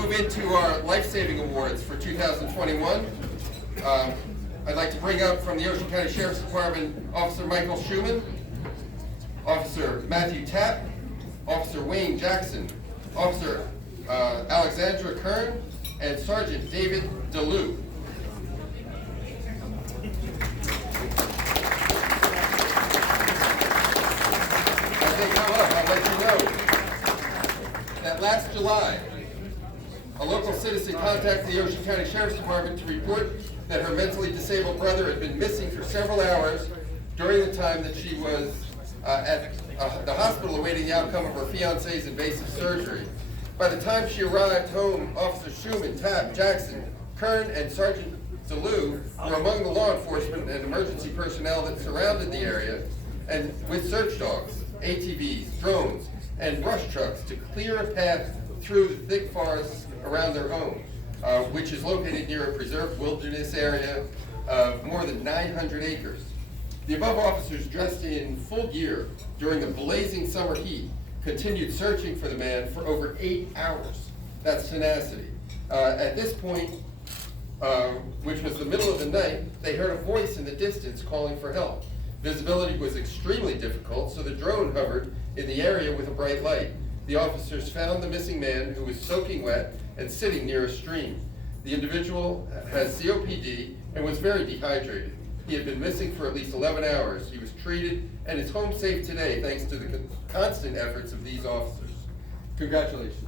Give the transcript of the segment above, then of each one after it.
move into our life-saving awards for 2021, I'd like to bring up from the Ocean County Sheriff's Department, Officer Michael Schumann, Officer Matthew Tapp, Officer Wayne Jackson, Officer Alexandra Kern, and Sergeant David DeLue. As they come up, I'd like to know that last July, a local citizen contacted the Ocean County Sheriff's Department to report that her mentally disabled brother had been missing for several hours during the time that she was at the hospital awaiting the outcome of her fiance's invasive surgery. By the time she arrived home, Officer Schumann, Tapp, Jackson, Kern, and Sergeant DeLue were among the law enforcement and emergency personnel that surrounded the area, and with search dogs, ATVs, drones, and brush trucks to clear a path through the thick forests around their home, which is located near a preserved wilderness area of more than 900 acres. The above officers, dressed in full gear during the blazing summer heat, continued searching for the man for over 8 hours. That's tenacity. At this point, which was the middle of the night, they heard a voice in the distance calling for help. Visibility was extremely difficult, so the drone hovered in the area with a bright light. The officers found the missing man, who was soaking wet and sitting near a stream. The individual has COPD and was very dehydrated. He had been missing for at least 11 hours. He was treated and is home safe today thanks to the constant efforts of these officers. Congratulations.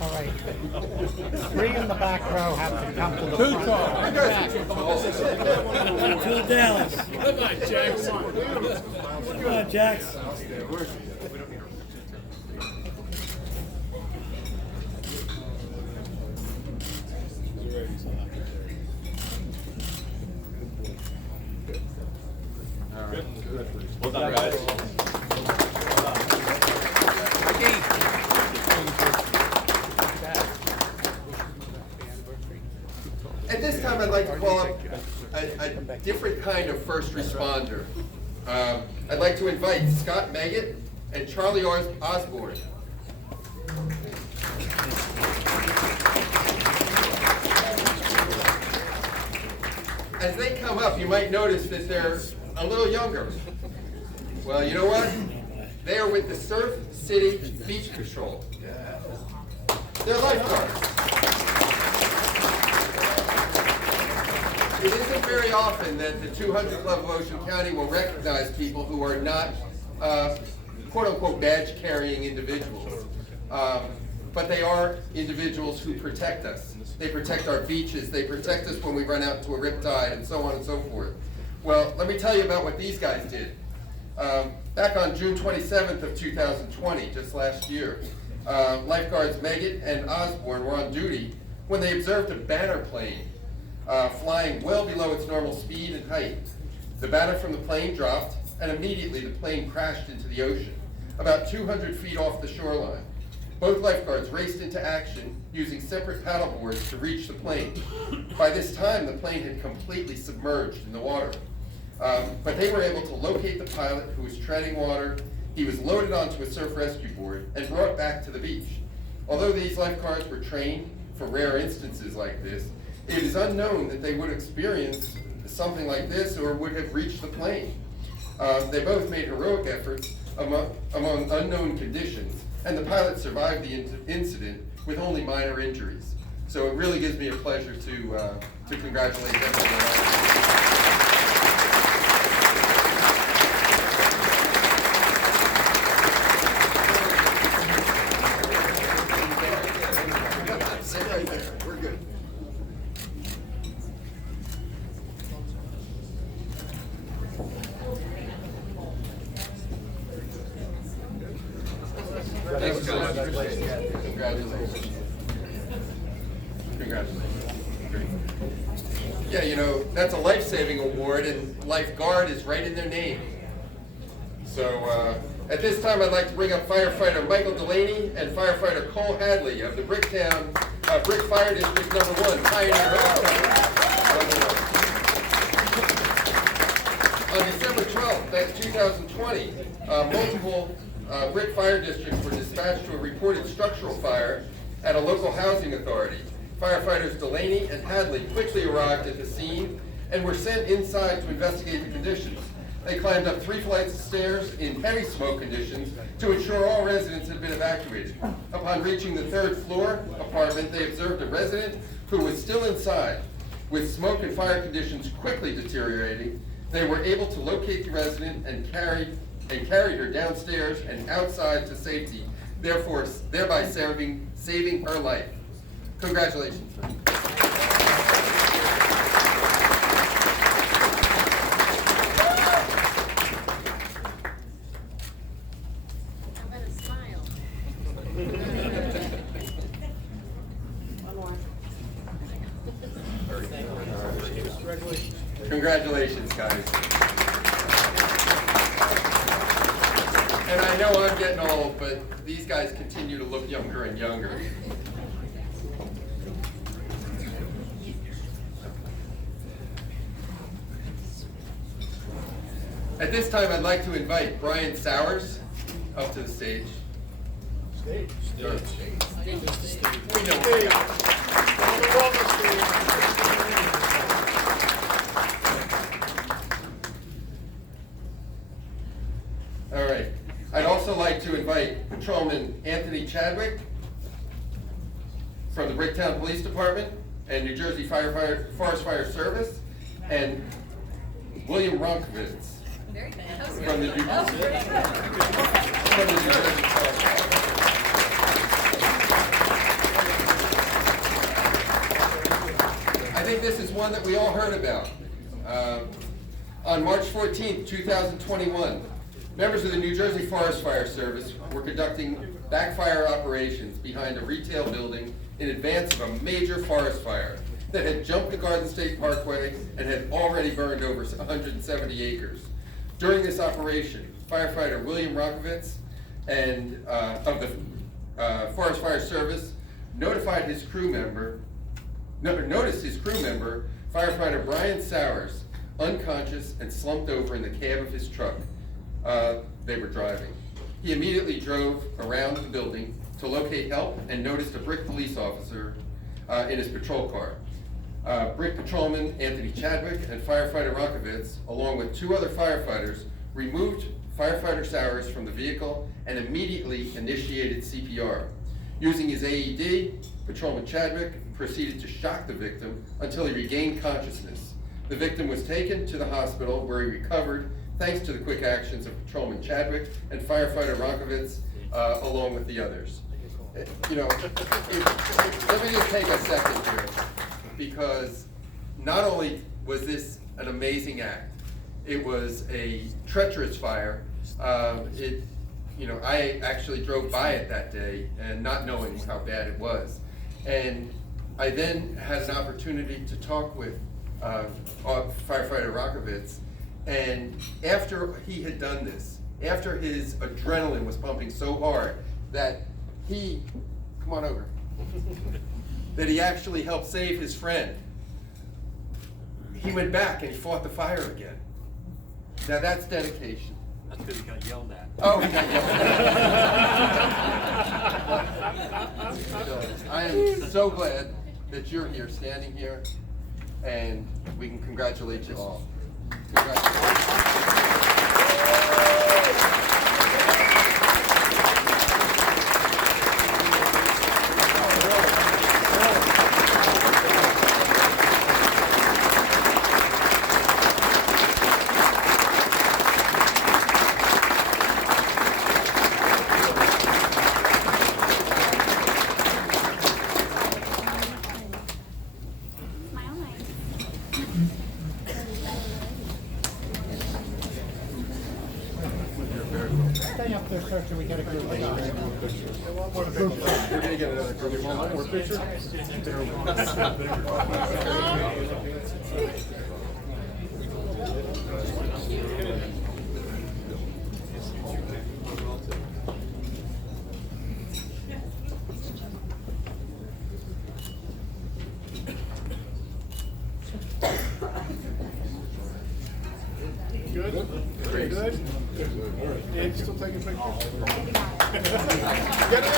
All right. 3 in the back row have to come to the front. To Dallas. Come on, Jax. Come on, Jax. All right. Well done, guys. At this time, I'd like to call up a different kind of first responder. I'd like to invite Scott Meggett and Charlie Osborne. As they come up, you might notice that they're a little younger. Well, you know what? They are with the Surf City Beach Patrol. They're lifeguards. It isn't very often that the 200 Club of Ocean County will recognize people who are not quote-unquote badge-carrying individuals. But they are individuals who protect us. They protect our beaches, they protect us when we run out to a riptide, and so on and so forth. Well, let me tell you about what these guys did. Back on June 27th of 2020, just last year, lifeguards Meggett and Osborne were on duty when they observed a banner plane flying well below its normal speed and height. The banner from the plane dropped, and immediately the plane crashed into the ocean, about 200 feet off the shoreline. Both lifeguards raced into action using separate paddle boards to reach the plane. By this time, the plane had completely submerged in the water. But they were able to locate the pilot, who was treading water. He was loaded onto a surf rescue board and brought back to the beach. Although these lifeguards were trained for rare instances like this, it is unknown that they would experience something like this or would have reached the plane. They both made heroic efforts among unknown conditions, and the pilot survived the incident with only minor injuries. So it really gives me a pleasure to congratulate them on their life. Right there. We're good. Thanks, guys. Congratulations. Congratulations. Great. Yeah, you know, that's a life-saving award, and lifeguard is right in their name. So at this time, I'd like to bring up firefighter Michael Delaney and firefighter Cole Hadley of the Bricktown Brick Fire District number 1, Pioneer On December 12th, that's 2020, multiple Brick Fire Districts were dispatched to a reported structural fire at a local housing authority. Firefighters Delaney and Hadley quickly arrived at the scene and were sent inside to investigate the conditions. They climbed up 3 flights of stairs in heavy smoke conditions to ensure all residents had been evacuated. Upon reaching the 3rd floor apartment, they observed a resident who was still inside. With smoke and fire conditions quickly deteriorating, they were able to locate the resident and carried her downstairs and outside to safety, thereby saving her life. Congratulations. Congratulations, guys. And I know I'm getting old, but these guys continue to look younger and younger. At this time, I'd like to invite Brian Sowers up to the stage. Stage. We know All right. I'd also like to invite Patrolman Anthony Chadwick from the Bricktown Police Department and New Jersey Forest Fire Service, and William Ronkovitz from the New Jersey I think this is one that we all heard about. On March 14th, 2021, members of the New Jersey Forest Fire Service were conducting backfire operations behind a retail building in advance of a major forest fire that had jumped the Garden State Parkway and had already burned over 170 acres. During this operation, firefighter William Ronkovitz and of the Forest Fire Service noticed his crew member, firefighter Brian Sowers, unconscious and slumped over in the cab of his truck they were driving. He immediately drove around the building to locate help and noticed a Brick police officer in his patrol car. Brick Patrolman Anthony Chadwick and firefighter Ronkovitz, along with 2 other firefighters, removed firefighter Sowers from the vehicle and immediately initiated CPR. Using his AED, Patrolman Chadwick proceeded to shock the victim until he regained consciousness. The victim was taken to the hospital where he recovered thanks to the quick actions of Patrolman Chadwick and firefighter Ronkovitz, along with the others. You know, let me just take a second here, because not only was this an amazing act, it was a treacherous fire. I actually drove by it that day and not knowing how bad it was. And I then had an opportunity to talk with firefighter Ronkovitz, and after he had done this, after his adrenaline was pumping so hard that he, come on over, that he actually helped save his friend, he went back and he fought the fire again. Now that's dedication. That's because he got yelled at. Oh, he got yelled at. I am so glad that you're here, standing here, and we can congratulate you all. Congratulations. Stay up there, sir, till we get a good shot. We're gonna get another group shot. One more picture? Good? Great. Good? And still taking pictures? Get in.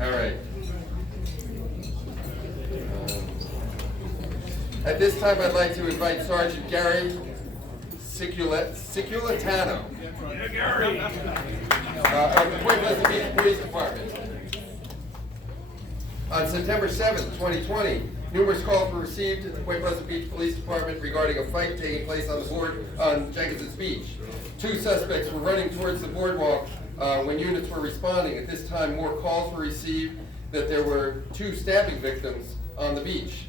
All right. At this time, I'd like to invite Sergeant Gary Siculatano of the Point Pleasant Beach Police Department. On September 7th, 2020, numerous calls were received at the Point Pleasant Beach Police Department regarding a fight taking place on the board on Jenkinson's Beach. Two suspects were running towards the boardwalk when units were responding. At this time, more calls were received that there were two stabbing victims on the beach.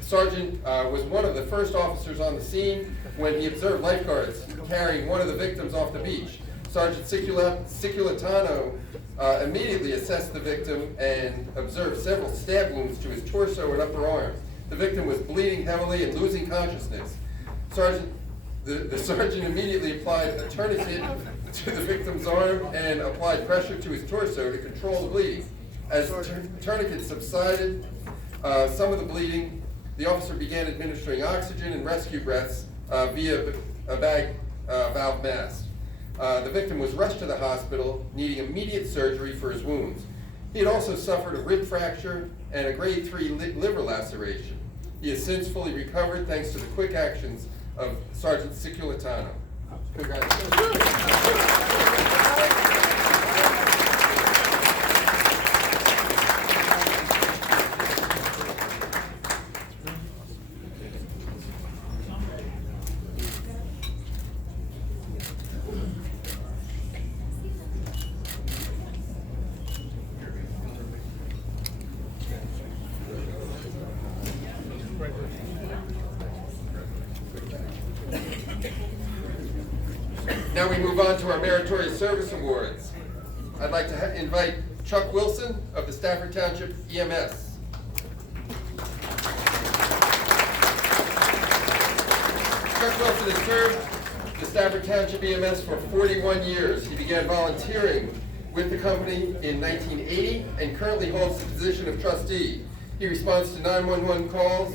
Sergeant was one of the first officers on the scene when he observed lifeguards carrying one of the victims off the beach. Sergeant Siculatano immediately assessed the victim and observed several stab wounds to his torso and upper arm. The victim was bleeding heavily and losing consciousness. The sergeant immediately applied a tourniquet to the victim's arm and applied pressure to his torso to control the bleeding. As the tourniquet subsided some of the bleeding, the officer began administering oxygen and rescue breaths via a bag valve mask. The victim was rushed to the hospital, needing immediate surgery for his wounds. He had also suffered a rib fracture and a grade 3 liver laceration. He has since fully recovered thanks to the quick actions of Sergeant Siculatano. Congratulations. Now we move on to our Meritorious Service Awards. I'd like to invite Chuck Wilson of the Stafford Township EMS. Chuck Wilson has served the Stafford Township EMS for 41 years. He began volunteering with the company in 1980 and currently holds the position of trustee. He responds to 911 calls,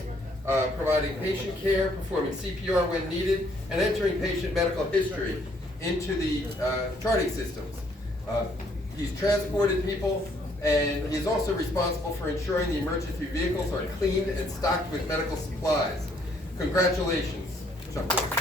providing patient care, performing CPR when needed, and entering patient medical history into the charting systems. He's transported people, and he is also responsible for ensuring the emergency vehicles are cleaned and stocked with medical supplies. Congratulations, Chuck Wilson.